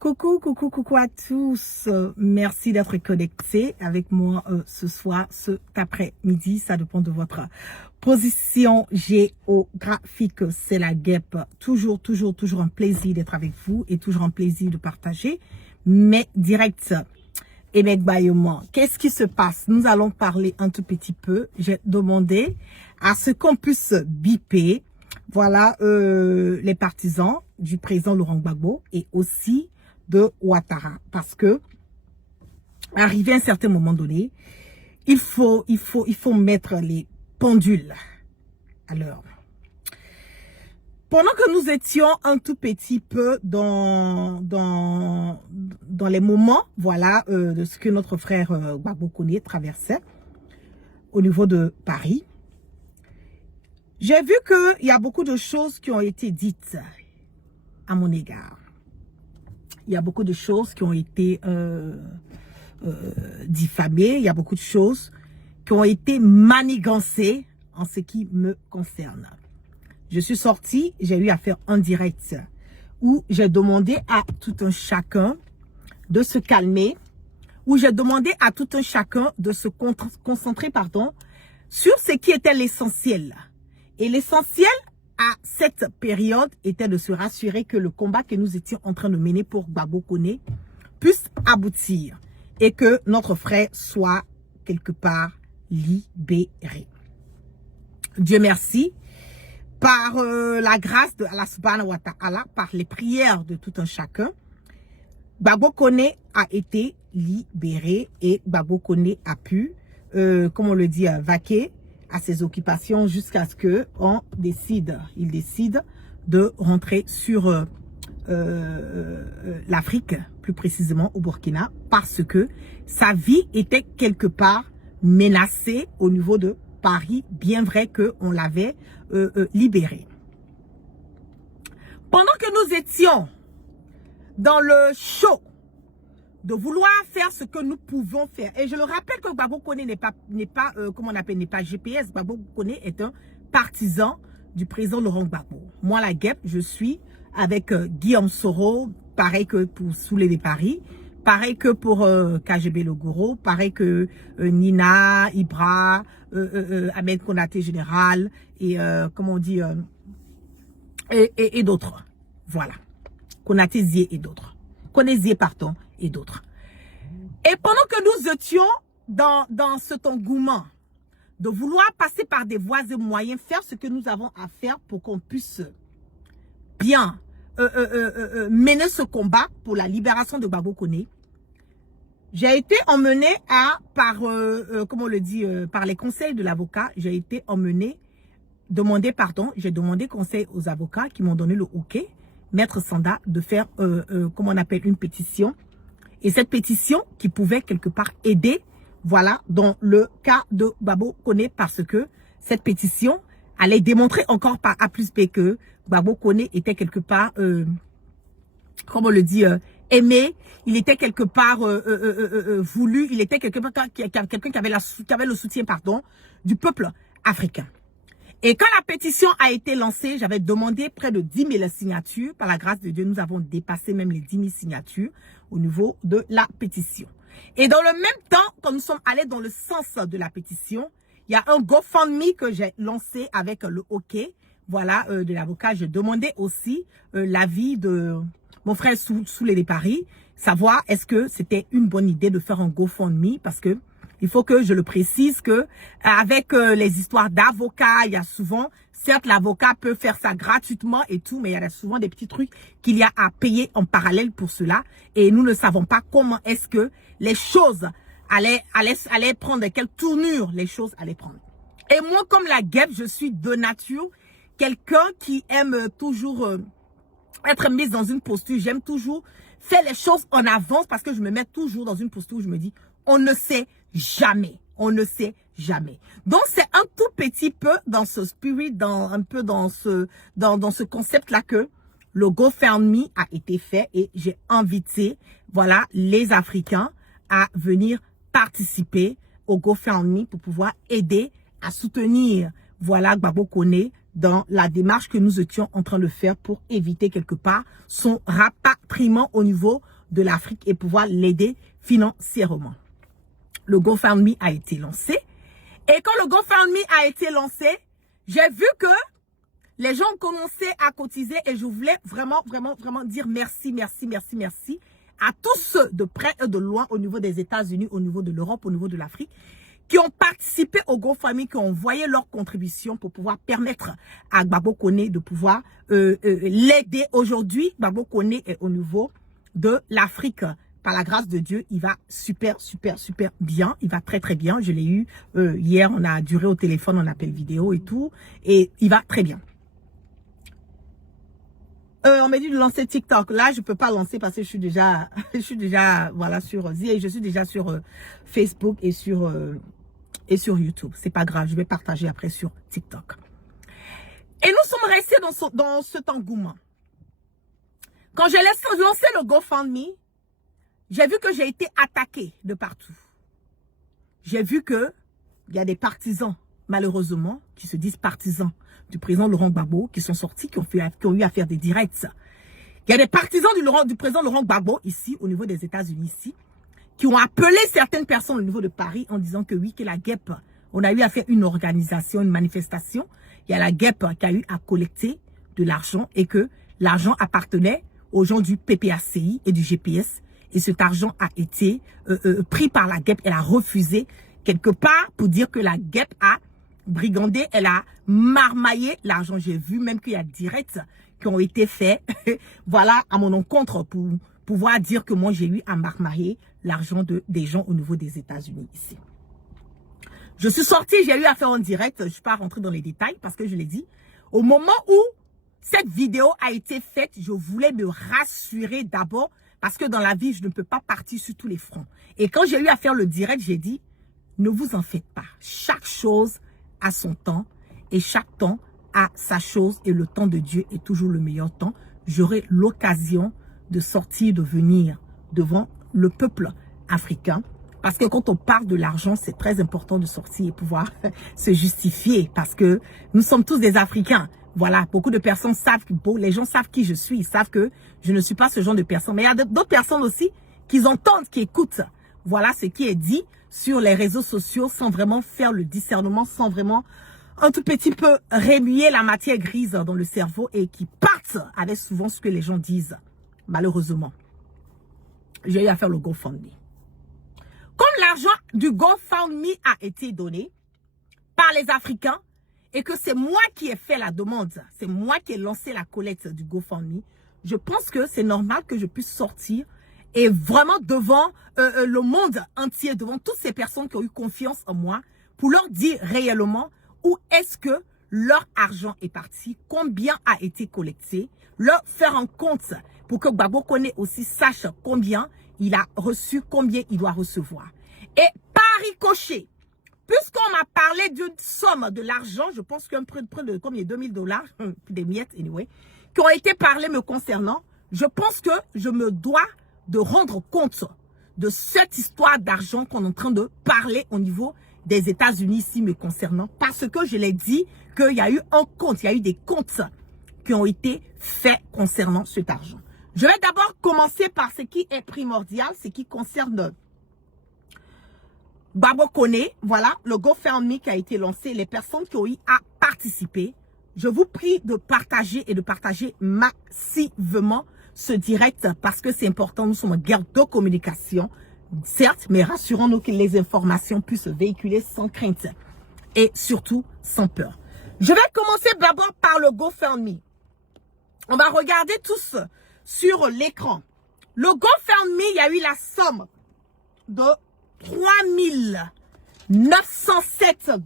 Coucou, coucou, coucou à tous. Merci d'être connectés avec moi ce soir, cet après-midi. Ça dépend de votre position géographique. C'est la guêpe. Toujours un plaisir d'être avec vous et toujours un plaisir de partager mes directs et mes baillements. Qu'est-ce qui se passe? Nous allons parler un tout petit peu. J'ai demandé à ce qu'on puisse biper, voilà, les partisans du président Laurent Gbagbo et aussi de Ouattara, parce que arrivé à un certain moment donné, il faut mettre les pendules à l'heure. Pendant que nous étions un tout petit peu dans les moments, voilà, de ce que notre frère Gbagbo Koné traversait au niveau de Paris, j'ai vu qu'il y a beaucoup de choses qui ont été dites à mon égard. Il y a beaucoup de choses qui ont été diffamées. Il y a beaucoup de choses qui ont été manigancées en ce qui me concerne. Je suis sortie, j'ai eu à faire un direct où j'ai demandé à tout un chacun de se calmer, où j'ai demandé à tout un chacun de se concentrer, sur ce qui était l'essentiel. Et l'essentiel à cette période était de se rassurer que le combat que nous étions en train de mener pour Gbagbo Koné puisse aboutir et que notre frère soit quelque part libéré. Dieu merci, par la grâce de Allah subhanahu wa ta'ala, par les prières de tout un chacun, Gbagbo Koné a été libéré et Gbagbo Koné a pu, comme on le dit, vaquer à ses occupations jusqu'à ce que il décide de rentrer sur l'Afrique, plus précisément au Burkina, parce que sa vie était quelque part menacée au niveau de Paris, bien vrai qu'on l'avait libéré. Pendant que nous étions dans le show de vouloir faire ce que nous pouvons faire. Et je le rappelle que Gbagbo Koné n'est pas GPS. Gbagbo Koné est un partisan du président Laurent Gbagbo. Moi, la guêpe, je suis avec Guillaume Soro, pareil que pour Soulever Paris, pareil que pour KGB Logoro, pareil que Nina, Ibra, Ahmed Konaté Général, et comment on dit, et d'autres. Voilà. Konaté Zié et d'autres. Koné pardon, et d'autres. Et pendant que nous étions dans cet engouement de vouloir passer par des voies et moyens, faire ce que nous avons à faire pour qu'on puisse bien mener ce combat pour la libération de Gbagbo Koné, j'ai été emmenée par les conseils de l'avocat, j'ai demandé conseil aux avocats qui m'ont donné le OK, Maître Sanda, de faire, une pétition. Et cette pétition qui pouvait quelque part aider, voilà, dans le cas de Gbagbo Koné, parce que cette pétition allait démontrer encore par A plus B que Gbagbo Koné était quelque part, aimé, il était quelque part voulu, il était quelqu'un qui avait le soutien, du peuple africain. Et quand la pétition a été lancée, j'avais demandé près de 10 000 signatures. Par la grâce de Dieu, nous avons dépassé même les 10 000 signatures au niveau de la pétition. Et dans le même temps, quand nous sommes allés dans le sens de la pétition, il y a un GoFundMe que j'ai lancé avec le OK, voilà, de l'avocat. Je demandais aussi l'avis de mon frère Soulevé Paris, savoir est-ce que c'était une bonne idée de faire un GoFundMe, parce que il faut que je le précise que avec les histoires d'avocats, il y a souvent, certes l'avocat peut faire ça gratuitement et tout, mais il y a souvent des petits trucs qu'il y a à payer en parallèle pour cela. Et nous ne savons pas comment est-ce que les choses allaient prendre, quelle tournure les choses allaient prendre. Et moi, comme la guêpe, je suis de nature quelqu'un qui aime toujours être mise dans une posture. J'aime toujours faire les choses en avance parce que je me mets toujours dans une posture où je me dis, on ne sait jamais. On ne sait jamais. Donc, c'est un tout petit peu dans ce spirit, dans ce concept-là que le GoFundMe a été fait et j'ai invité, voilà, les Africains à venir participer au GoFundMe pour pouvoir aider à soutenir, voilà, Gbagbo Koné dans la démarche que nous étions en train de faire pour éviter quelque part son rapatriement au niveau de l'Afrique et pouvoir l'aider financièrement. Le GoFundMe a été lancé. Et quand le GoFundMe a été lancé, j'ai vu que les gens ont commencé à cotiser et je voulais vraiment dire merci à tous ceux de près et de loin au niveau des États-Unis, au niveau de l'Europe, au niveau de l'Afrique, qui ont participé au GoFundMe, qui ont envoyé leur contribution pour pouvoir permettre à Gbagbo Koné de pouvoir l'aider. Aujourd'hui, Gbagbo Koné est au niveau de l'Afrique. Par la grâce de Dieu, il va super bien. Il va très bien. Je l'ai eu hier, on a duré au téléphone, on appelle vidéo et tout. Et il va très bien. On m'a dit de lancer TikTok. Là, je peux pas lancer parce que je suis déjà voilà sur et je suis déjà sur Facebook et sur YouTube. C'est pas grave, je vais partager après sur TikTok. Et nous sommes restés dans cet engouement. Quand j'ai lancé le GoFundMe, j'ai vu que j'ai été attaquée de partout. J'ai vu que il y a des partisans, malheureusement, qui se disent partisans du président Laurent Gbagbo, qui sont sortis, qui ont eu à faire des directs. Il y a des partisans du président Laurent Gbagbo, ici, au niveau des États-Unis, ici, qui ont appelé certaines personnes au niveau de Paris en disant que oui, que la GEP, on a eu à faire une organisation, une manifestation. Il y a la GEP qui a eu à collecter de l'argent et que l'argent appartenait aux gens du PPACI et du GPS. Et cet argent a été pris par la GEP. Elle a refusé quelque part pour dire que la GEP a brigandé, elle a marmaillé l'argent. J'ai vu même qu'il y a directs qui ont été faits, voilà, à mon encontre pour pouvoir dire que moi j'ai eu à marmailler l'argent des gens au niveau des États-Unis ici. Je suis sortie, j'ai eu à faire en direct, je ne suis pas rentrée dans les détails parce que je l'ai dit. Au moment où cette vidéo a été faite, je voulais me rassurer d'abord parce que dans la vie, je ne peux pas partir sur tous les fronts. Et quand j'ai eu à faire le direct, j'ai dit, ne vous en faites pas. Chaque chose a son temps et chaque temps a sa chose et le temps de Dieu est toujours le meilleur temps. J'aurai l'occasion de sortir, de venir devant le peuple africain. Parce que quand on parle de l'argent, c'est très important de sortir et pouvoir se justifier parce que nous sommes tous des Africains. Voilà, beaucoup de personnes savent, les gens savent qui je suis, ils savent que je ne suis pas ce genre de personne. Mais il y a d'autres personnes aussi qui entendent, qui écoutent. Voilà ce qui est dit sur les réseaux sociaux sans vraiment faire le discernement, sans vraiment un tout petit peu remuer la matière grise dans le cerveau et qui partent avec souvent ce que les gens disent. Malheureusement, j'ai eu à faire le GoFundMe. Comme l'argent du GoFundMe a été donné par les Africains et que c'est moi qui ai fait la demande, c'est moi qui ai lancé la collecte du GoFundMe, je pense que c'est normal que je puisse sortir et vraiment devant le monde entier, devant toutes ces personnes qui ont eu confiance en moi, pour leur dire réellement où est-ce que leur argent est parti, combien a été collecté, leur faire un compte pour que Gbagbo Koné aussi sache combien il a reçu, combien il doit recevoir. Et par ricochet, puisqu'on m'a parlé d'une somme de l'argent, je pense qu'un près de combien, $2000, des miettes, anyway, qui ont été parlées me concernant, je pense que je me dois de rendre compte de cette histoire d'argent qu'on est en train de parler au niveau des États-Unis ici me concernant, parce que je l'ai dit qu'il y a eu un compte, il y a eu des comptes qui ont été faits concernant cet argent. Je vais d'abord commencer par ce qui est primordial, ce qui concerne Gbagbo Koné, voilà, le GoFundMe qui a été lancé, les personnes qui ont eu à participer. Je vous prie de partager et de partager massivement ce direct parce que c'est important. Nous sommes en guerre de communication, certes, mais rassurons-nous que les informations puissent véhiculer sans crainte et surtout sans peur. Je vais commencer d'abord par le GoFundMe. On va regarder tous sur l'écran. Le GoFundMe, il y a eu la somme de $3907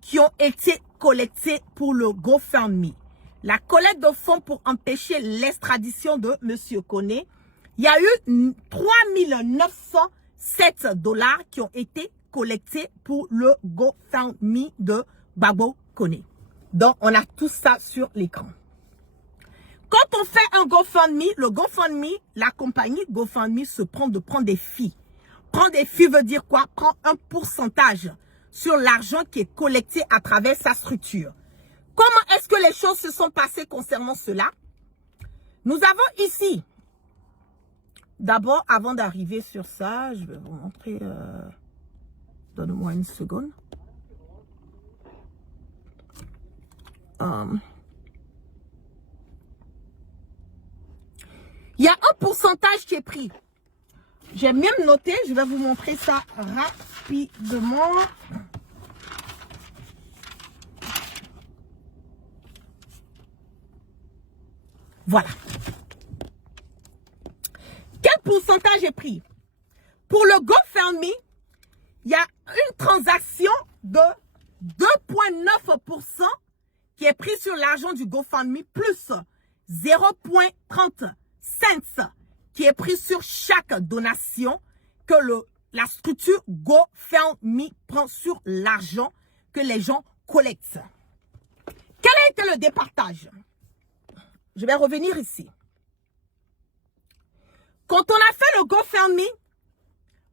qui ont été collectés pour le GoFundMe. La collecte de fonds pour empêcher l'extradition de M. Koné, il y a eu $3907 qui ont été collectés pour le GoFundMe de Gbagbo Koné. Donc, on a tout ça sur l'écran. Quand on fait un GoFundMe, le GoFundMe, la compagnie GoFundMe se prend des filles. Prendre des filles veut dire quoi? Prend un pourcentage sur l'argent qui est collecté à travers sa structure. Comment est-ce que les choses se sont passées concernant cela? Nous avons ici, d'abord, avant d'arriver sur ça, je vais vous montrer, donne-moi une seconde. Il y a un pourcentage qui est pris. J'ai même noté, je vais vous montrer ça rapidement. Voilà. Quel pourcentage est pris? Pour le GoFundMe, il y a une transaction de 2,9% qui est pris sur l'argent du GoFundMe plus 0,30 cents qui est pris sur chaque donation que la structure GoFundMe prend sur l'argent que les gens collectent. Quel a été le départage? Je vais revenir ici. Quand on a fait le GoFundMe,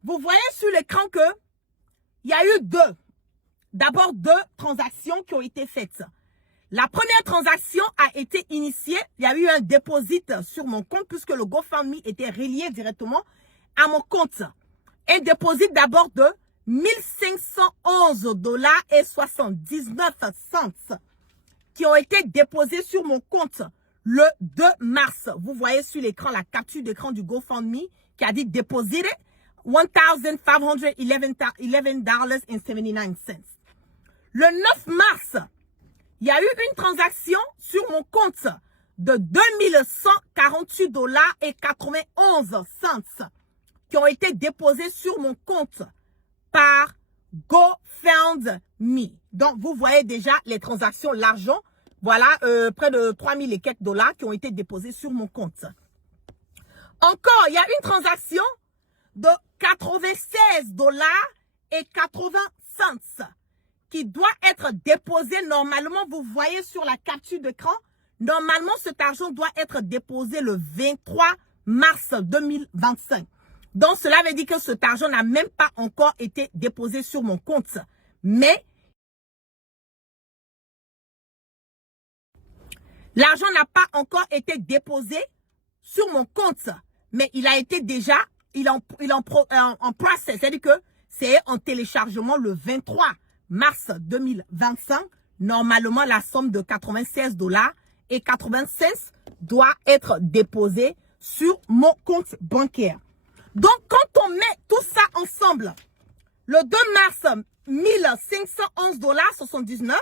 vous voyez sur l'écran que il y a eu d'abord deux transactions qui ont été faites. La première transaction a été initiée, il y a eu un dépôt sur mon compte puisque le GoFundMe était relié directement à mon compte. Un dépôt d'abord de $1,511,79 qui ont été déposés sur mon compte le 2 mars. Vous voyez sur l'écran la capture d'écran du GoFundMe qui a dit déposer $1,511.79. Le 9 mars, il y a eu une transaction sur mon compte de $2,148,91 qui ont été déposés sur mon compte par GoFundMe. Donc, vous voyez déjà les transactions, l'argent. Voilà, près de 3 000 et quelques dollars qui ont été déposés sur mon compte. Encore, il y a une transaction de $96,80 qui doit être déposé normalement. Vous voyez sur la capture d'écran, normalement cet argent doit être déposé le 23 mars 2025. Donc cela veut dire que cet argent n'a même pas encore été déposé sur mon compte. Mais l'argent n'a pas encore été déposé sur mon compte. Mais il a été déjà, il est en process. C'est-à-dire que c'est en téléchargement le 23 mars 2025. Normalement, la somme de $96,80 doit être déposée sur mon compte bancaire. Donc, quand on met tout ça ensemble, le 2 mars, $1,511,79,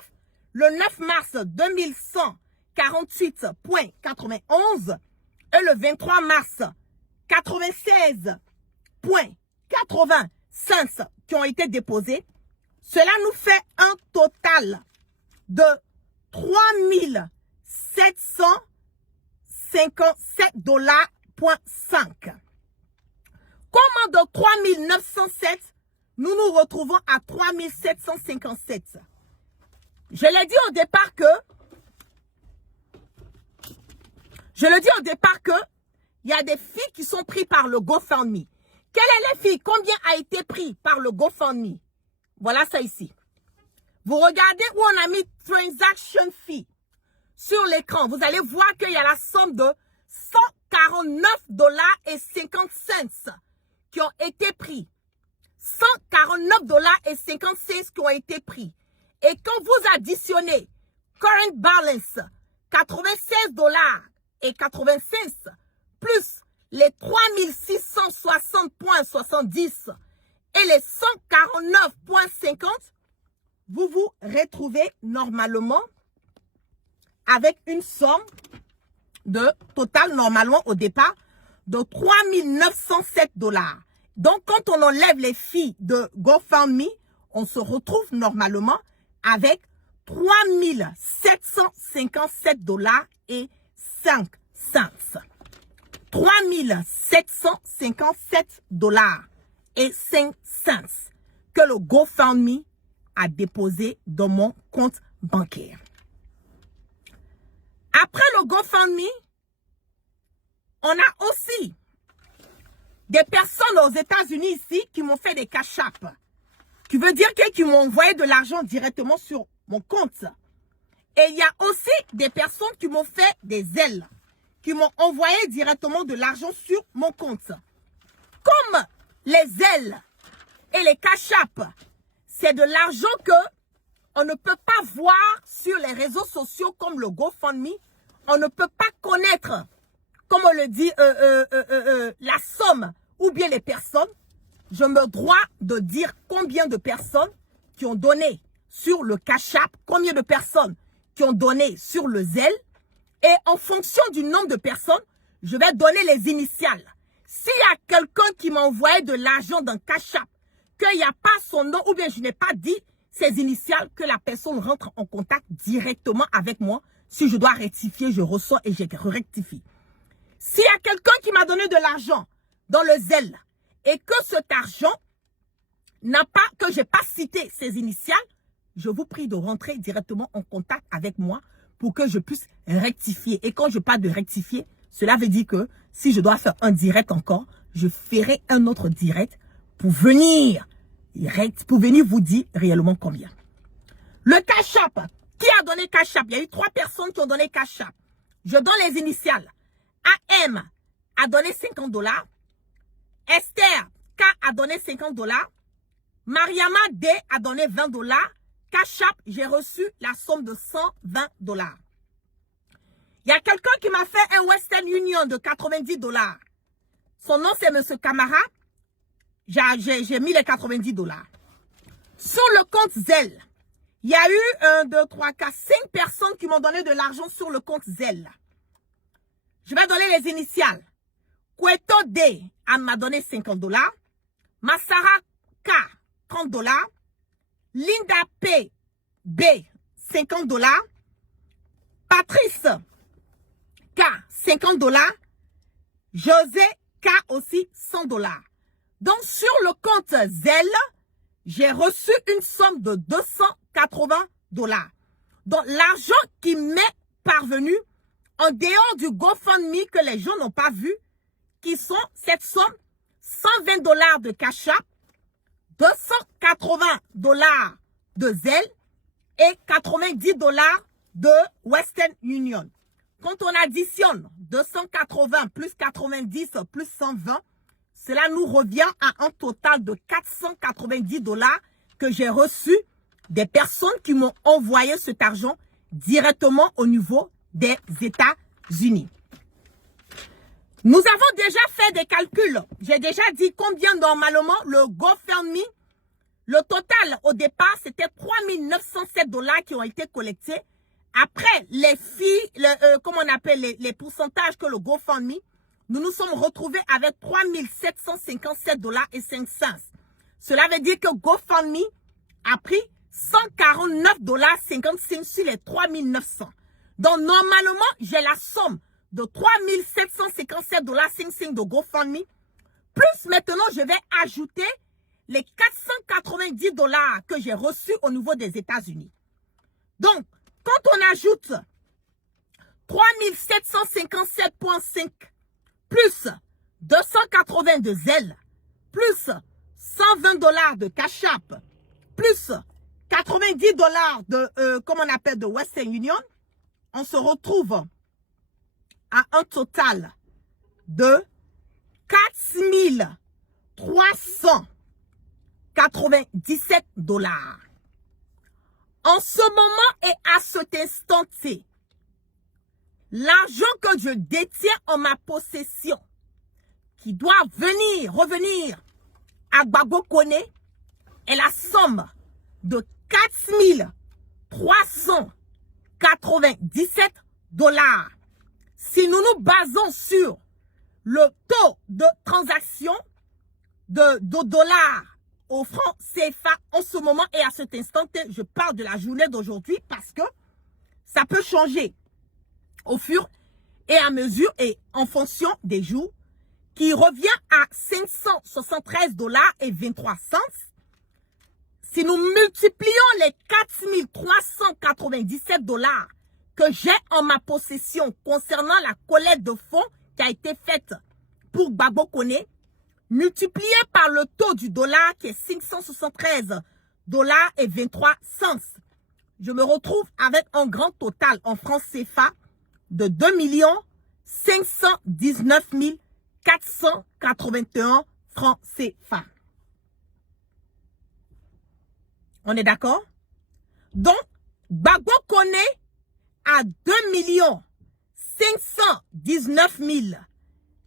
le 9 mars, 2148,91 et le 23 mars, 96,80 cents qui ont été déposés, cela nous fait un total de $3,757,5. Comment de 3,907, nous nous retrouvons à 3,757? Je l'ai dit au départ que il y a des filles qui sont prises par le GoFundMe. Quelles sont les filles? Combien a été pris par le GoFundMe? Voilà ça ici. Vous regardez où on a mis Transaction Fee sur l'écran. Vous allez voir qu'il y a la somme de $149,50 qui ont été pris. $149,50 qui ont été pris. Et quand vous additionnez current balance, $96,80 plus les 3660,70 et les 149,50, vous vous retrouvez normalement avec une somme de total normalement au départ de $3,907. Donc quand on enlève les fees de GoFundMe, on se retrouve normalement avec $3,757,05. $3,757,05 que le GoFundMe a déposé dans mon compte bancaire. Après le GoFundMe, on a aussi des personnes aux États-Unis ici qui m'ont fait des cash app, qui veut dire qu'ils m'ont envoyé de l'argent directement sur mon compte. Et il y a aussi des personnes qui m'ont fait des ailes, qui m'ont envoyé directement de l'argent sur mon compte. Comme les ailes et les cash-up, c'est de l'argent que on ne peut pas voir sur les réseaux sociaux comme le GoFundMe. On ne peut pas connaître, comme on le dit, la somme ou bien les personnes. Je me dois de dire combien de personnes qui ont donné sur le cash-up, combien de personnes qui ont donné sur le Zelle. Et en fonction du nombre de personnes, je vais donner les initiales. S'il y a quelqu'un qui m'a envoyé de l'argent dans cash-up, qu'il n'y a pas son nom ou bien je n'ai pas dit ses initiales, que la personne rentre en contact directement avec moi. Si je dois rectifier, je reçois et je rectifie. S'il y a quelqu'un qui m'a donné de l'argent dans le Zelle et que cet argent n'a pas, que je n'ai pas cité ses initiales, je vous prie de rentrer directement en contact avec moi pour que je puisse rectifier. Et quand je parle de rectifier, cela veut dire que si je dois faire un direct encore, je ferai un autre direct pour venir vous dire réellement combien. Le cash-up, qui a donné cash-up? Il y a eu 3 personnes qui ont donné cash-up. Je donne les initiales. AM a donné $50. Esther K a donné $50. Mariama D a donné $20. Cash-up, j'ai reçu la somme de $120. Il y a quelqu'un qui m'a fait un Western Union de $90. Son nom, c'est M. Camara. J'ai mis les $90. Sur le compte Zelle, il y a eu 1, 2, 3, 4, 5 personnes qui m'ont donné de l'argent sur le compte Zelle. Je vais donner les initiales. Kweto D m'a donné $50. Masara K, $30. Linda P, B, $50. Patrice K, $50. José K aussi, $100. Donc, sur le compte Zelle, j'ai reçu une somme de $280. Donc, l'argent qui m'est parvenu, en dehors du GoFundMe que les gens n'ont pas vu, qui sont cette somme, $120 de cash-up, $280 de Zelle et $90 de Western Union. Quand on additionne 280 plus 90 plus 120, cela nous revient à un total de $490 que j'ai reçu des personnes qui m'ont envoyé cet argent directement au niveau des États-Unis. Nous avons déjà fait des calculs. J'ai déjà dit combien normalement le GoFundMe, le total au départ, c'était $3 907 qui ont été collectés. Après les filles, comment on appelle les pourcentages que le GoFundMe, nous nous sommes retrouvés avec $3 757 et 5 cents. Cela veut dire que GoFundMe a pris $149,55 sur les 3 900. Donc, normalement, j'ai la somme de $3 757,55 de GoFundMe. Plus maintenant, je vais ajouter les $490 que j'ai reçus au niveau des États-Unis. Donc, quand on ajoute 3757,5 plus 280 de Zelle, plus $120 de Cash App, plus $90 de, comment on appelle, de Western Union, on se retrouve à un total de $4 397. En ce moment et à cet instant-ci, l'argent que je détiens en ma possession, qui doit revenir à Gbagbo Kone, est la somme de $4 397. Si nous nous basons sur le taux de transaction de dollars au franc CFA en ce moment et à cet instant, je parle de la journée d'aujourd'hui parce que ça peut changer au fur et à mesure et en fonction des jours, qui revient à $573,23. Si nous multiplions les $4 397 que j'ai en ma possession concernant la collecte de fonds qui a été faite pour Gbagbo Kone, multiplié par le taux du dollar qui est $573,23, je me retrouve avec un grand total en francs CFA de 2 519 481 francs CFA. On est d'accord? Donc, Gbagbo Koné a 2 519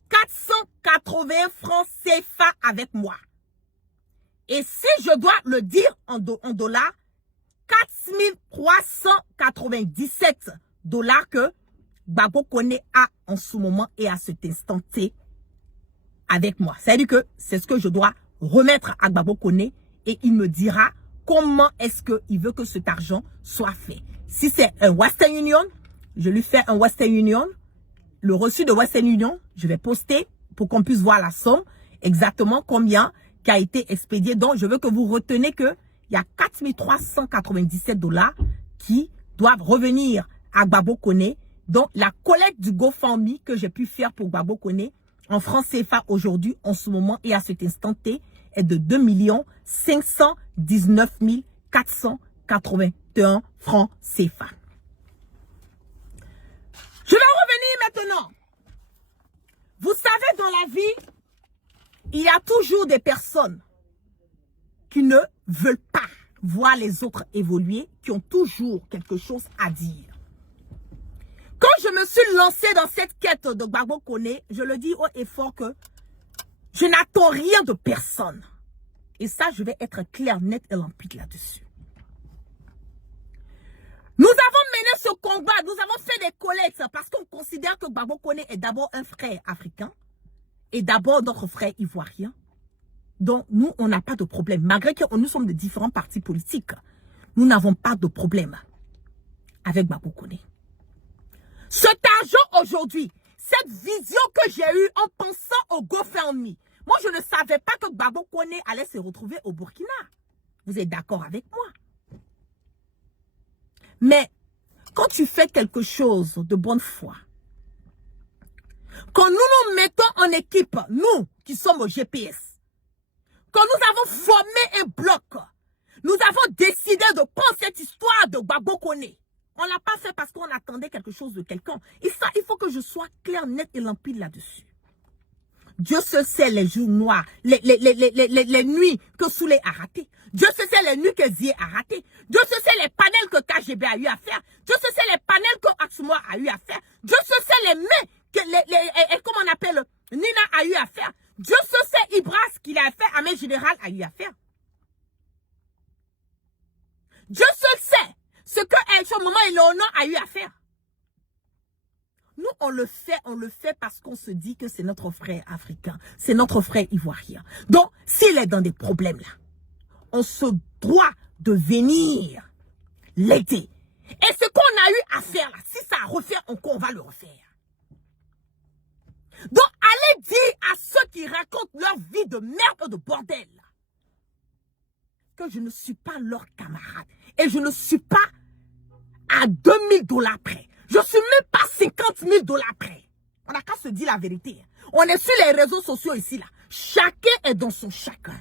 480 francs CFA avec moi. Et si je dois le dire en dollars, 4 397 dollars que Gbagbo Koné a en ce moment et à cet instant T avec moi. C'est-à-dire que c'est ce que je dois remettre à Gbagbo Koné et il me dira comment est-ce qu'il veut que cet argent soit fait. Si c'est un Western Union, je lui fais un Western Union. Le reçu de Western Union, je vais poster pour qu'on puisse voir la somme, exactement combien qui a été expédié. Donc, je veux que vous retenez qu'il y a 4 397 dollars qui doivent revenir à Gbagbo Koné. Donc, la collecte du GoFundMe que j'ai pu faire pour Gbagbo Koné en francs CFA aujourd'hui, en ce moment et à cet instant T, est de 2 519 481 francs CFA. Je vais revenir maintenant. Vous savez, dans la vie, il y a toujours des personnes qui ne veulent pas voir les autres évoluer, qui ont toujours quelque chose à dire. Quand je me suis lancée dans cette quête de Gbagbo Koné, je le dis haut et fort que je n'attends rien de personne. Et ça, je vais être clair, net et limpide là-dessus. Nous avons mené ce combat, nous avons fait des collectes parce qu'on considère que Gbagbo Koné est d'abord un frère africain et d'abord notre frère ivoirien. Donc, nous, on n'a pas de problème. Malgré que nous sommes de différents partis politiques, nous n'avons pas de problème avec Gbagbo Koné. Cet argent aujourd'hui, cette vision que j'ai eue en pensant au GoFundMe, moi, je ne savais pas que Gbagbo Koné allait se retrouver au Burkina. Vous êtes d'accord avec moi? Mais quand tu fais quelque chose de bonne foi, quand nous nous mettons en équipe, nous qui sommes au GPS, quand nous avons formé un bloc, nous avons décidé de prendre cette histoire de Gbagbo Koné. On ne l'a pas fait parce qu'on attendait quelque chose de quelqu'un. Et ça, il faut que je sois clair, net et limpide là-dessus. Dieu se sait les jours noirs, les nuits que Souley a raté. Dieu se sait les nuits que Zié a raté. Dieu se sait les panels que KGB a eu à faire. Dieu se sait les panels que Axmoa a eu à faire. Dieu se sait les mains que comment on appelle, Nina a eu à faire. Dieu se sait Ibras qu'il a fait, Amé Général a eu à faire. Dieu se sait ce que ce moment Eleonore a eu à faire. Nous, on le fait parce qu'on se dit que c'est notre frère africain, c'est notre frère ivoirien. Donc, s'il est dans des problèmes là, on se doit de venir l'aider. Et ce qu'on a eu à faire là, si ça a refait encore, on va le refaire. Donc, allez dire à ceux qui racontent leur vie de merde, de bordel, que je ne suis pas leur camarade. Et je ne suis pas à 2000 dollars près. Je ne suis même pas 50 000 dollars près. On n'a qu'à se dire la vérité. On est sur les réseaux sociaux ici, là. Chacun est dans son chacun.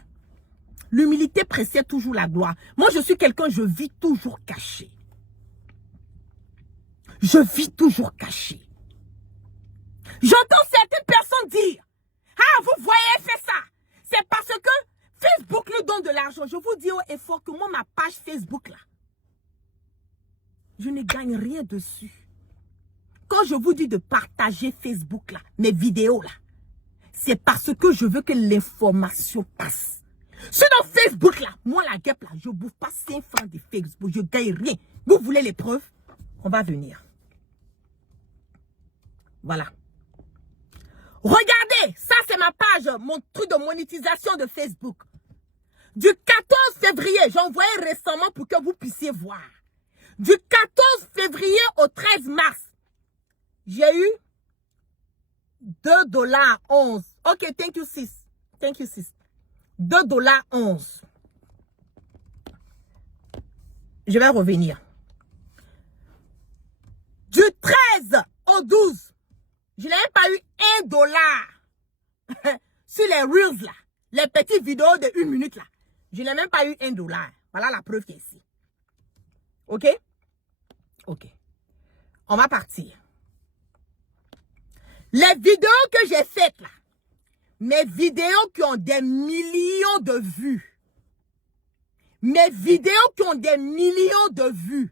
L'humilité précède toujours la gloire. Moi, je suis quelqu'un, je vis toujours caché. Je vis toujours caché. J'entends certaines personnes dire, ah, vous voyez, fait ça. C'est parce que Facebook nous donne de l'argent. Je vous dis haut et fort que moi, ma page Facebook, là, je ne gagne rien dessus. Quand je vous dis de partager Facebook, là, mes vidéos, là, c'est parce que je veux que l'information passe. Sur dans Facebook, là, moi, la guêpe, là, je ne bouffe pas 5 francs de Facebook. Je ne gagne rien. Vous voulez les preuves? On va venir. Voilà. Regardez, ça, c'est ma page, mon truc de monétisation de Facebook. Du 14 février, j'ai envoyé récemment pour que vous puissiez voir. Du 14 février au 13 mars, j'ai eu 2,11 $. Ok, thank you, sis. Thank you, sis. 2,11 $. Je vais revenir. Du 13 au 12, je n'ai même pas eu $1 sur les Reels, là. Les petites vidéos de 1 minute, là. Je n'ai même pas eu $1. Voilà la preuve qui est ici. Ok? Ok. On va partir. Les vidéos que j'ai faites là, mes vidéos qui ont des millions de vues, mes vidéos qui ont des millions de vues,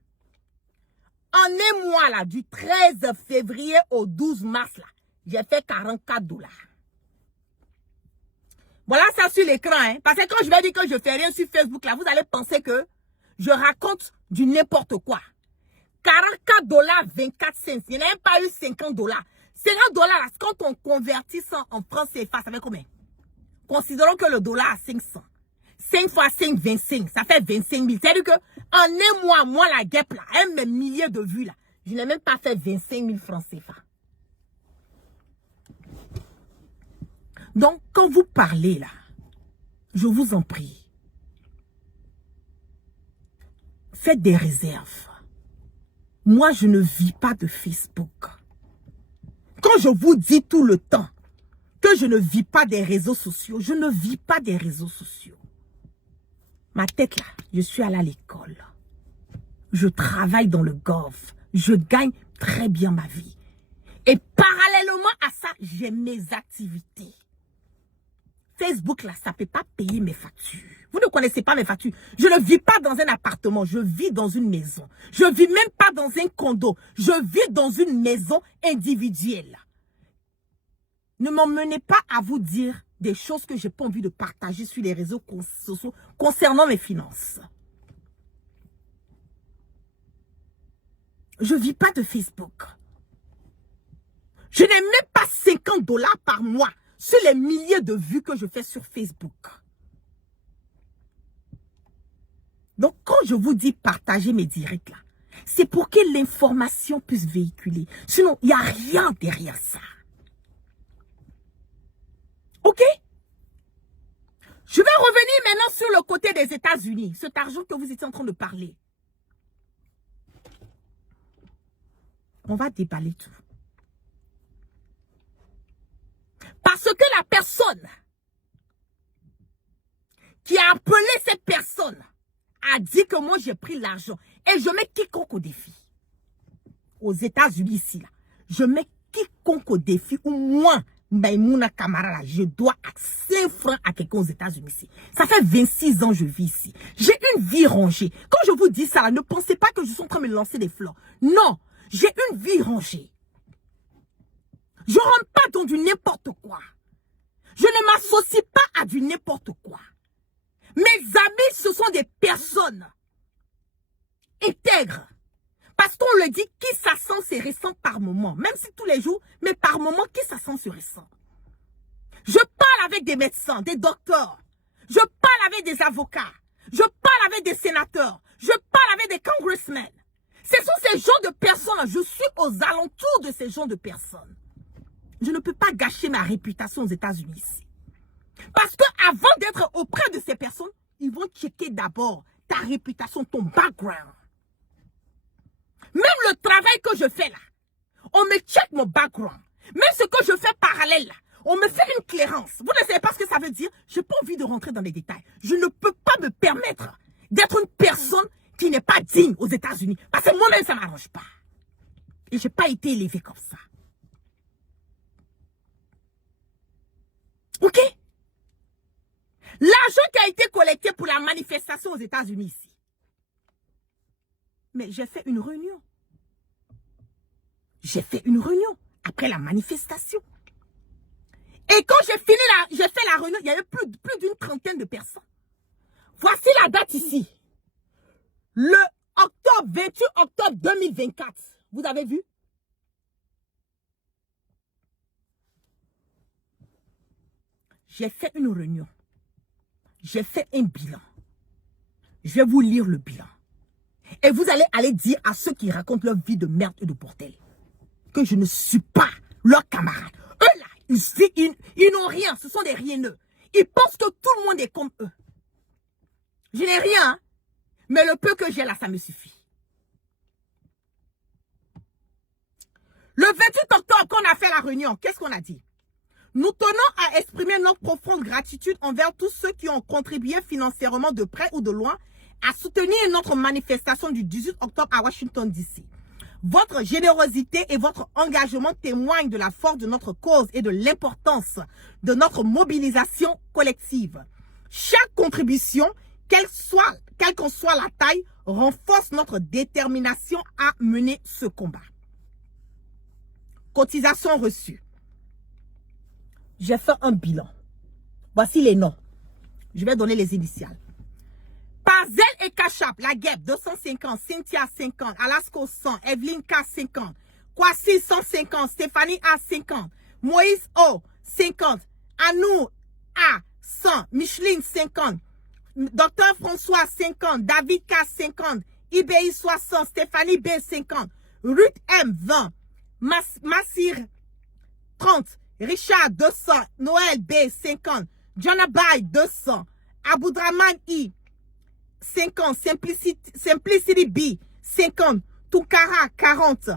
en un mois là, du 13 février au 12 mars là, j'ai fait 44 $. Voilà ça sur l'écran, hein. Parce que quand je vais dire que je fais rien sur Facebook là, vous allez penser que je raconte du n'importe quoi. 44 $, 24 cents. Il n'y a même pas eu 50 $. 50 $, là, quand on convertit ça en francs CFA, ça fait combien? Considérons que le dollar a 500. 5 fois 5, 25. Ça fait 25 000. C'est-à-dire que en un mois, moi, la guêpe, là, mes milliers de vues, là, je n'ai même pas fait 25 000 francs CFA. Donc, quand vous parlez, là, je vous en prie, faites des réserves. Moi, je ne vis pas de Facebook. Quand je vous dis tout le temps que je ne vis pas des réseaux sociaux, je ne vis pas des réseaux sociaux. Ma tête là, je suis allée à l'école. Je travaille dans le golf. Je gagne très bien ma vie. Et parallèlement à ça, j'ai mes activités. Facebook là, ça ne peut pas payer mes factures. Vous ne connaissez pas mes factures. Je ne vis pas dans un appartement, je vis dans une maison. Je ne vis même pas dans un condo. Je vis dans une maison individuelle. Ne m'emmenez pas à vous dire des choses que je n'ai pas envie de partager sur les réseaux sociaux concernant mes finances. Je ne vis pas de Facebook. Je n'ai même pas 50 $ par mois sur les milliers de vues que je fais sur Facebook. Donc, quand je vous dis partager mes directs là, c'est pour que l'information puisse véhiculer. Sinon, il n'y a rien derrière ça. Ok? Je vais revenir maintenant sur le côté des États-Unis. Cet argent que vous étiez en train de parler. On va déballer tout. Parce que la personne qui a appelé cette personne a dit que moi j'ai pris l'argent. Et je mets quiconque au défi. Aux États-Unis ici, là, je mets quiconque au défi. Ou moi, Maïmouna Kamara, là, je dois 5 francs à quelqu'un aux États-Unis ici. Ça fait 26 ans que je vis ici. J'ai une vie rangée. Quand je vous dis ça, là, ne pensez pas que je suis en train de me lancer des fleurs. Non, j'ai une vie rangée. Je ne rentre pas dans du n'importe quoi. Je ne m'associe pas à du n'importe quoi. Mes amis, ce sont des personnes intègres. Parce qu'on le dit, qui s'assent se ressent par moment. Même si tous les jours, mais par moment, qui s'assent se ressent. Je parle avec des médecins, des docteurs. Je parle avec des avocats. Je parle avec des sénateurs. Je parle avec des congressmen. Ce sont ces gens de personnes. Je suis aux alentours de ces gens de personnes. Je ne peux pas gâcher ma réputation aux États-Unis ici. Parce que avant d'être auprès de ces personnes, ils vont checker d'abord ta réputation, ton background. Même le travail que je fais là, on me check mon background. Même ce que je fais parallèle là, on me fait une clairance. Vous ne savez pas ce que ça veut dire? Je n'ai pas envie de rentrer dans les détails. Je ne peux pas me permettre d'être une personne qui n'est pas digne aux États-Unis. Parce que moi-même, ça ne m'arrange pas. Et je n'ai pas été élevé comme ça. Ok? L'argent qui a été collecté pour la manifestation aux États-Unis ici. Mais j'ai fait une réunion. J'ai fait une réunion après la manifestation. Et quand j'ai fait la réunion, il y avait plus d'une trentaine de personnes. Voici la date ici. Le 28 octobre 2024. Vous avez vu? J'ai fait une réunion. J'ai fait un bilan. Je vais vous lire le bilan. Et vous allez aller dire à ceux qui racontent leur vie de merde et de bordel que je ne suis pas leur camarade. Eux là, ils n'ont rien. Ce sont des rieneux. Ils pensent que tout le monde est comme eux. Je n'ai rien. Hein? Mais le peu que j'ai là, ça me suffit. Le 28 octobre, quand on a fait la réunion, qu'est-ce qu'on a dit? Nous tenons à exprimer notre profonde gratitude envers tous ceux qui ont contribué financièrement de près ou de loin à soutenir notre manifestation du 18 octobre à Washington, D.C. Votre générosité et votre engagement témoignent de la force de notre cause et de l'importance de notre mobilisation collective. Chaque contribution, quelle qu'en soit la taille, renforce notre détermination à mener ce combat. Cotisation reçue. J'ai fait un bilan. Voici les noms. Je vais donner les initiales. Par Zelle et Cachap, la Guêpe 250, Cynthia 50, Alasco 100, Evelyne K 50, Kwasi 150, Stéphanie A 50, Moïse O 50, Anou A 100, Micheline 50, Dr François 50, David K 50, IBI 60, Stéphanie B 50, Ruth M 20, Massir 30, Richard 200, Noël B 50, Jonabay 200, Aboudraman I 50, Simplicity B 50, Tukara 40,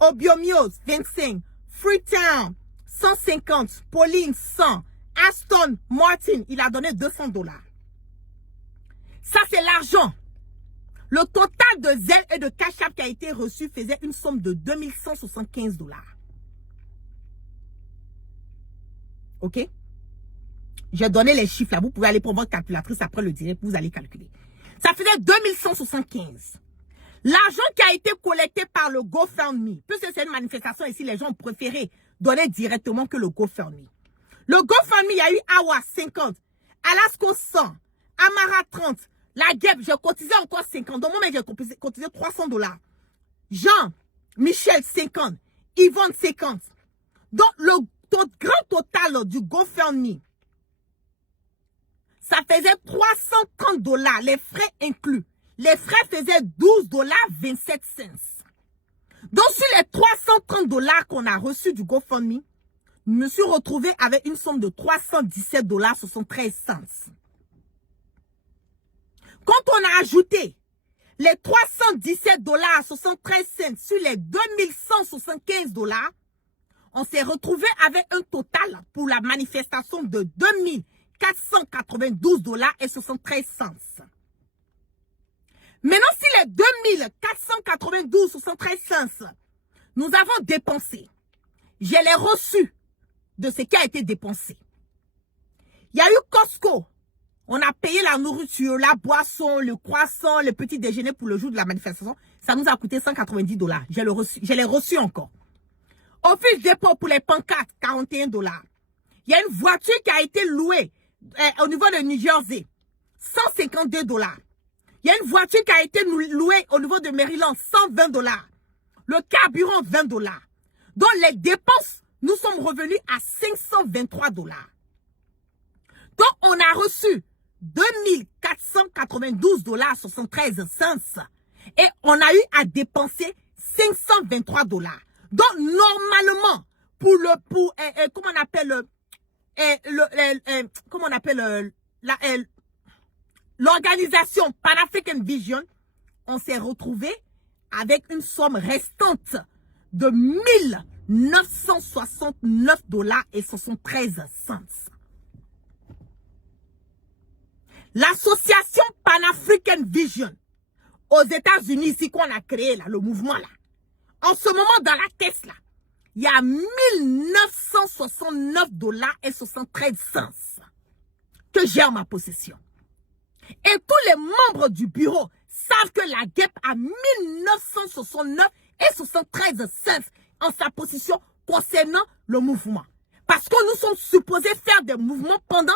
Obiomios 25, Freetown 150, Pauline 100, Aston Martin, il a donné $200. Ça c'est l'argent. Le total de Zelle et de Cash App qui a été reçu faisait une somme de $2175. Ok? J'ai donné les chiffres là. Vous pouvez aller prendre votre calculatrice après le direct. Vous allez calculer. Ça faisait 2175. L'argent qui a été collecté par le GoFundMe, puisque c'est une manifestation ici, les gens ont préféré donner directement que le GoFundMe. Le GoFundMe, il y a eu Awa 50, Alasco 100, Amara 30, la Guêpe, j'ai cotisé encore 50. Donc moi, j'ai cotisé $300. Jean, Michel 50, Yvonne 50. Donc le grand total du GoFundMe, ça faisait $330, les frais inclus. Les frais faisaient $12,27. Donc, sur les $330 qu'on a reçus du GoFundMe, je me suis retrouvé avec une somme de $317,73. Quand on a ajouté les $317,73 sur les $2175, on s'est retrouvé avec un total pour la manifestation de $2492,73. Maintenant, si les $2492,73, nous avons dépensé, je l'ai reçu de ce qui a été dépensé. Il y a eu Costco. On a payé la nourriture, la boisson, le croissant, le petit déjeuner pour le jour de la manifestation. Ça nous a coûté $190. Je l'ai reçu encore. Office dépôt pour les pancartes, $41. Il y a une voiture qui a été louée au niveau de New Jersey, $152. Il y a une voiture qui a été louée au niveau de Maryland, $120. Le carburant, $20. Donc les dépenses, nous sommes revenus à $523. Donc on a reçu $2492,73 et on a eu à dépenser $523. Donc normalement, comment on appelle l'organisation Pan-African Vision, on s'est retrouvé avec une somme restante de $1969,73. L'association Pan-African Vision aux États-Unis, ici qu'on a créé là, le mouvement là, en ce moment dans la caisse là, il y a $1969,73 que j'ai en ma possession. Et tous les membres du bureau savent que la Guêpe a $1969,73 en sa possession concernant le mouvement. Parce que nous sommes supposés faire des mouvements pendant,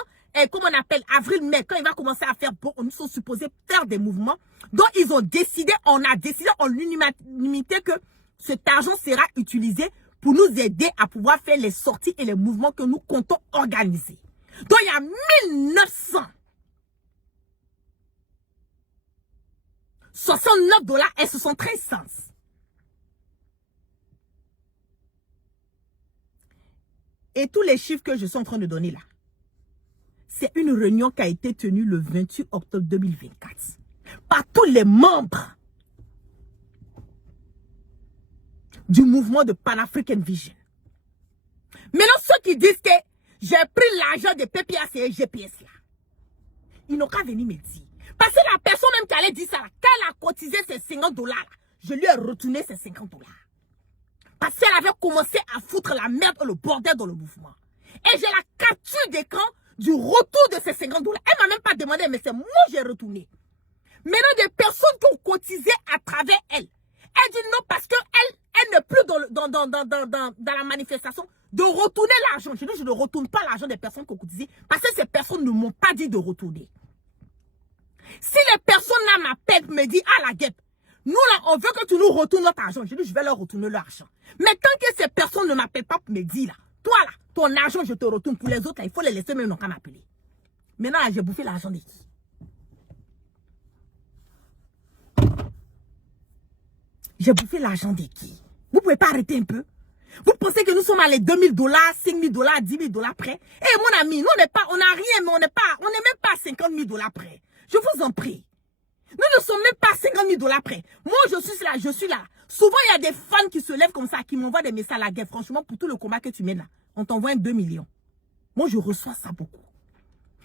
comme on appelle, avril-mai, quand il va commencer à faire beau, nous sommes supposés faire des mouvements. Donc ils ont décidé, on a décidé en l'unanimité que cet argent sera utilisé pour nous aider à pouvoir faire les sorties et les mouvements que nous comptons organiser. Donc il y a $1969,73. Et tous les chiffres que je suis en train de donner là, c'est une réunion qui a été tenue le 28 octobre 2024 par tous les membres du mouvement de Pan-African Vision. Maintenant, ceux qui disent que j'ai pris l'argent de PPAC et GPS là, ils n'ont qu'à venir me dire. Parce que la personne même qui allait dire ça, quand elle a cotisé ses 50 $, je lui ai retourné ses 50 $. Parce qu'elle avait commencé à foutre la merde et le bordel dans le mouvement. Et j'ai la capture d'écran du retour de ces 50 $. Elle m'a même pas demandé, mais c'est moi qui j'ai retourné. Maintenant, des personnes qui ont cotisé à travers elle. Elle dit non parce qu'elle n'est plus dans la manifestation de retourner l'argent. Je dis, je ne retourne pas l'argent des personnes qui ont cotisé parce que ces personnes ne m'ont pas dit de retourner. Si les personnes là m'appellent, me disent, ah la guêpe, nous là, on veut que tu nous retournes notre argent. Je dis, je vais leur retourner leur argent. Mais tant que ces personnes ne m'appellent pas pour me dire là, toi là, ton argent, je te retourne. Pour les autres là, il faut les laisser même non qu'à m'appeler. Maintenant là, j'ai bouffé l'argent de qui? J'ai bouffé l'argent de qui? Vous pouvez pas arrêter un peu? Vous pensez que nous sommes à les 2 000 $, 5 000 $, 10 000 $ près? Eh mon ami, nous on n'est pas, on n'a rien, mais on n'est même pas à 50 000 $ près. Je vous en prie. Nous ne sommes même pas à 50 000 $ près. Moi je suis là. Souvent il y a des fans qui se lèvent comme ça, qui m'envoient des messages à la guerre. Franchement, pour tout le combat que tu mènes là, on t'envoie 2 millions. Moi je reçois ça beaucoup.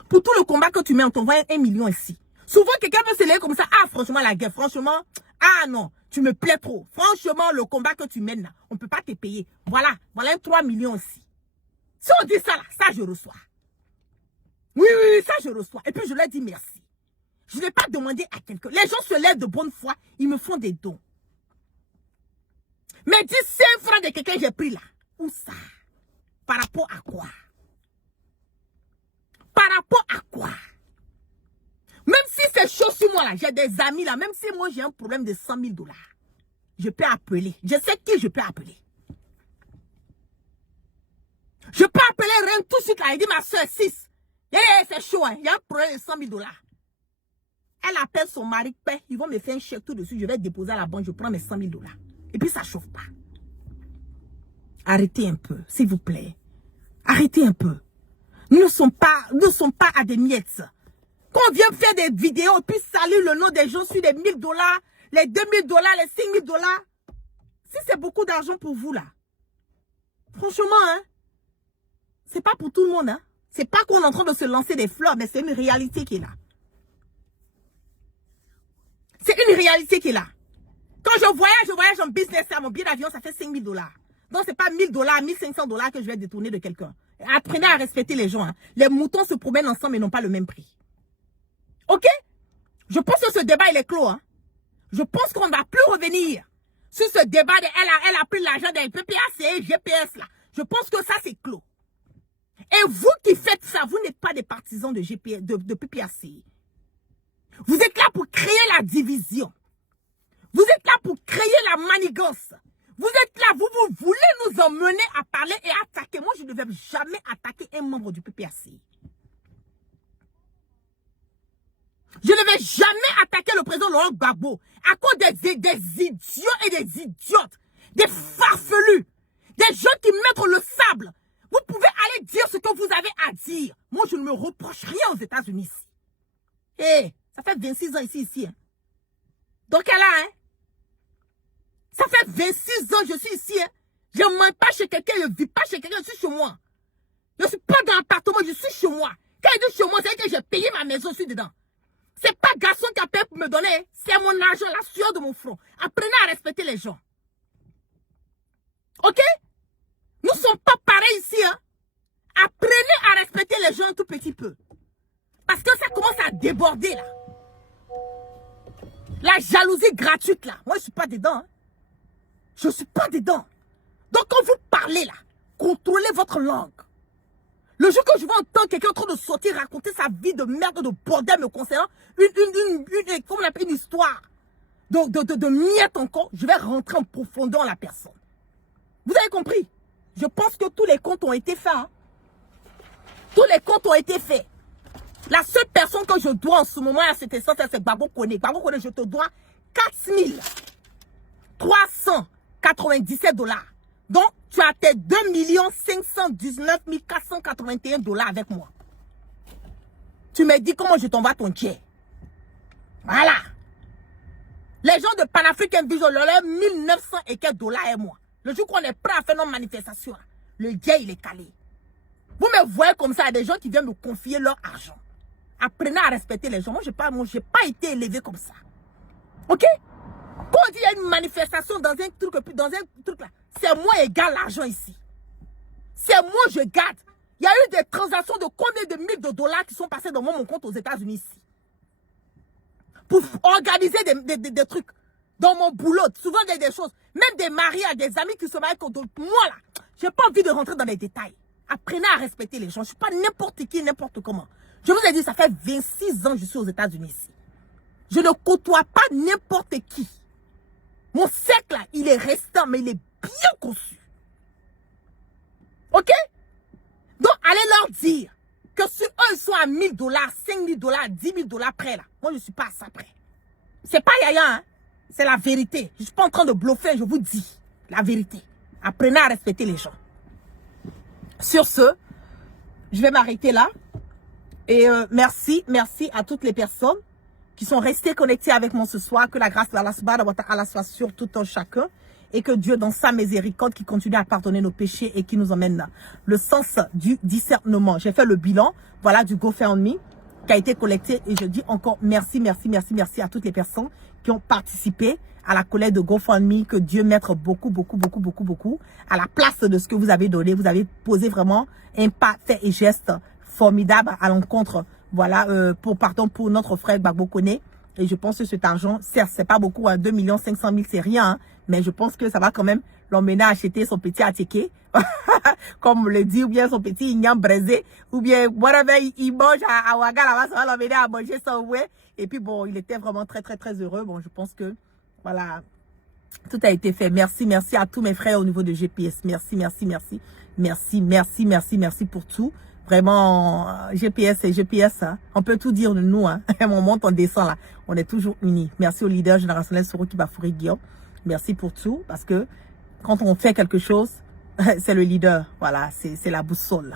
Pour tout le combat que tu mets, on t'envoie 1 million ici. Souvent quelqu'un peut se lever comme ça, ah franchement la guerre, franchement, ah non. Tu me plais trop. Franchement, le combat que tu mènes là, on ne peut pas te payer. Voilà 3 millions ici. Si on dit ça là, ça je reçois. Oui, ça je reçois. Et puis je leur dis merci. Je n'ai pas demandé à quelqu'un. Les gens se lèvent de bonne foi, ils me font des dons. Mais 15 francs de quelqu'un j'ai pris là. Où ça? Par rapport à quoi? Par rapport à quoi? Même si c'est chaud sur moi là, j'ai des amis là, même si moi j'ai un problème de 100 000 $, je peux appeler. Je sais qui je peux appeler. Je peux appeler Reine tout de suite là, il dit ma soeur 6. C'est chaud, hein. Il y a un problème de 100 000 $. Elle appelle son mari, ils vont me faire un chèque tout de suite, je vais déposer à la banque, je prends mes 100 000 $. Et puis ça chauffe pas. Arrêtez un peu, s'il vous plaît. Arrêtez un peu. Nous ne sommes pas à des miettes. Quand on vient faire des vidéos, puis saluer le nom des gens sur les 1 000 $, les 2 000 $, les 5 000 $. Si c'est beaucoup d'argent pour vous là, franchement, hein, c'est pas pour tout le monde, hein. C'est pas qu'on est en train de se lancer des fleurs, mais c'est une réalité qui est là. C'est une réalité qui est là. Quand je voyage en business, mon billet d'avion, ça fait 5 000 $. Donc c'est pas 1 000 $, 1 500 $ que je vais détourner de quelqu'un. Apprenez à respecter les gens, hein. Les moutons se promènent ensemble et n'ont pas le même prix. Ok? Je pense que ce débat, il est clos. Hein? Je pense qu'on ne va plus revenir sur ce débat de elle a pris l'argent des PPAC, GPS là. Je pense que ça, c'est clos. Et vous qui faites ça, vous n'êtes pas des partisans de PPAC. Vous êtes là pour créer la division. Vous êtes là pour créer la manigance. Vous êtes là, vous voulez nous emmener à parler et attaquer. Moi, je ne vais jamais attaquer un membre du PPAC. Je ne vais jamais attaquer le président Laurent Gbagbo à cause des idiots et des idiotes, des farfelus, des gens qui mettent le sable. Vous pouvez aller dire ce que vous avez à dire. Moi, je ne me reproche rien aux États-Unis. Eh, ça fait 26 ans ici. Hein. Donc, elle a, hein. Ça fait 26 ans je suis ici. Hein. Je ne mange pas chez quelqu'un, je ne vis pas chez quelqu'un, je suis chez moi. Je ne suis pas dans l'appartement, je suis chez moi. Quand je dis chez moi, c'est que j'ai payé ma maison, je suis dedans. C'est pas garçon qui a payé pour me donner, c'est mon argent, la sueur de mon front. Apprenez à respecter les gens. Ok? Nous ne sommes pas pareils ici. Hein? Apprenez à respecter les gens un tout petit peu. Parce que ça commence à déborder là. La jalousie gratuite là. Moi je ne suis pas dedans. Hein? Je ne suis pas dedans. Donc quand vous parlez là, contrôlez votre langue. Le jour que je vais entendre quelqu'un en train de sortir, raconter sa vie de merde, de bordel me concernant, comment on appelle, une histoire de miettes encore, je vais rentrer en profondeur la personne. Vous avez compris? Je pense que tous les comptes ont été faits. Hein? Tous les comptes ont été faits. La seule personne que je dois en ce moment à cette essence, c'est Gbagbo Kone. Gbagbo Kone, je te dois 4 397 $. Donc, tu as tes 2 519 481 $ avec moi. Tu me dis comment je t'envoie ton jet. Voilà. Les gens de Pan-African Vision, leur 1900 et quelques dollars et moi. Le jour qu'on est prêt à faire nos manifestations, le jet, il est calé. Vous me voyez comme ça, il y a des gens qui viennent me confier leur argent. Apprenez à respecter les gens. Moi, j'ai pas été élevé comme ça. Ok? Quand on dit qu'il y a une manifestation dans un truc là, c'est moi égal l'argent ici. C'est moi je garde. Il y a eu des transactions de combien de milliers de dollars qui sont passés dans mon compte aux États-Unis ici. Pour organiser des trucs. Dans mon boulot, souvent des choses. Même des mariages, des amis qui se marient contre moi là. J'ai pas envie de rentrer dans les détails. Apprenez à respecter les gens. Je suis pas n'importe qui, n'importe comment. Je vous ai dit, ça fait 26 ans que je suis aux États-Unis ici. Je ne côtoie pas n'importe qui. Mon cercle là, il est restant, mais il est bien conçu. Ok? Donc, allez leur dire que si eux sont à 1000 dollars, 5000 dollars, 10 000 dollars près là, moi je ne suis pas à ça près. C'est pas yaya, hein? C'est la vérité. Je ne suis pas en train de bluffer, je vous dis la vérité. Apprenez à respecter les gens. Sur ce, je vais m'arrêter là. Et merci à toutes les personnes qui sont restées connectées avec moi ce soir. Que la grâce d'Allah subhanahu wa ta'ala soit sur tout un chacun. Et que Dieu, dans sa miséricorde, qui continue à pardonner nos péchés et qui nous emmène le sens du discernement. J'ai fait le bilan, voilà, du GoFundMe qui a été collecté. Et je dis encore merci à toutes les personnes qui ont participé à la collecte de GoFundMe. Que Dieu mette beaucoup à la place de ce que vous avez donné. Vous avez posé vraiment un pas, fait et geste formidable à l'encontre, voilà, pour notre frère Gbagbo Koné. Et je pense que cet argent, certes, c'est pas beaucoup, hein, 2 500 000, c'est rien, hein, mais je pense que ça va quand même l'emmener à acheter son petit attiqué, comme on le dit, ou bien son petit ignam braisé, ou bien whatever il mange à Ouaga, là-bas, ça va l'emmener à manger son ouais. Et puis bon, il était vraiment très heureux. Bon, je pense que, voilà, tout a été fait. Merci à tous mes frères au niveau de GPS. Merci pour tout. Vraiment, GPS et GPS, hein. On peut tout dire de nous, hein. On monte, on descend là. On est toujours unis. Merci au leader générationnel Soro Kibafouri Guillaume. Merci pour tout, parce que quand on fait quelque chose, c'est le leader. Voilà, c'est la boussole.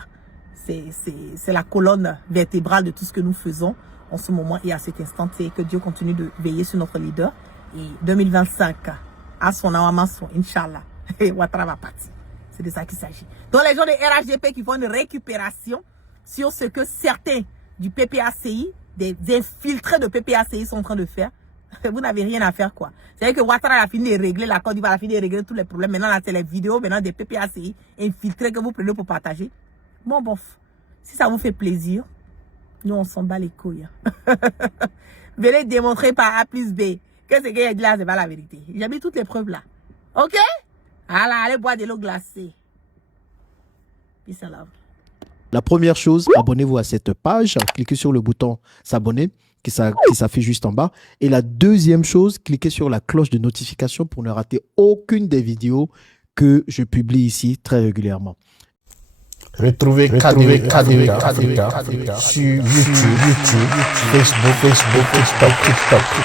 C'est la colonne vertébrale de tout ce que nous faisons en ce moment et à cet instant. C'est que Dieu continue de veiller sur notre leader. Et 2025, à son Awamason, Inch'Allah, Ouattara va partir. C'est de ça qu'il s'agit. Donc les gens de RHDP qui font une récupération sur ce que certains du PPACI, des infiltrés de PPACI sont en train de faire, vous n'avez rien à faire quoi. C'est-à-dire que Ouattara a fini de régler, la Côte d'Ivoire a fini de régler tous les problèmes. Maintenant là c'est les vidéos maintenant des PPACI infiltrés que vous prenez pour partager. Bon bof, si ça vous fait plaisir, nous on s'en bat les couilles. Venez démontrer par A plus B que ce qu'il a dit là c'est pas la vérité. J'ai mis toutes les preuves là. Ok? Allez boire de l'eau glacée. Peace and love. La première chose, abonnez-vous à cette page. Cliquez sur le bouton s'abonner qui s'affiche juste en bas. Et la deuxième chose, cliquez sur la cloche de notification pour ne rater aucune des vidéos que je publie ici très régulièrement. Retrouvez KDV sur YouTube, Facebook, TikTok.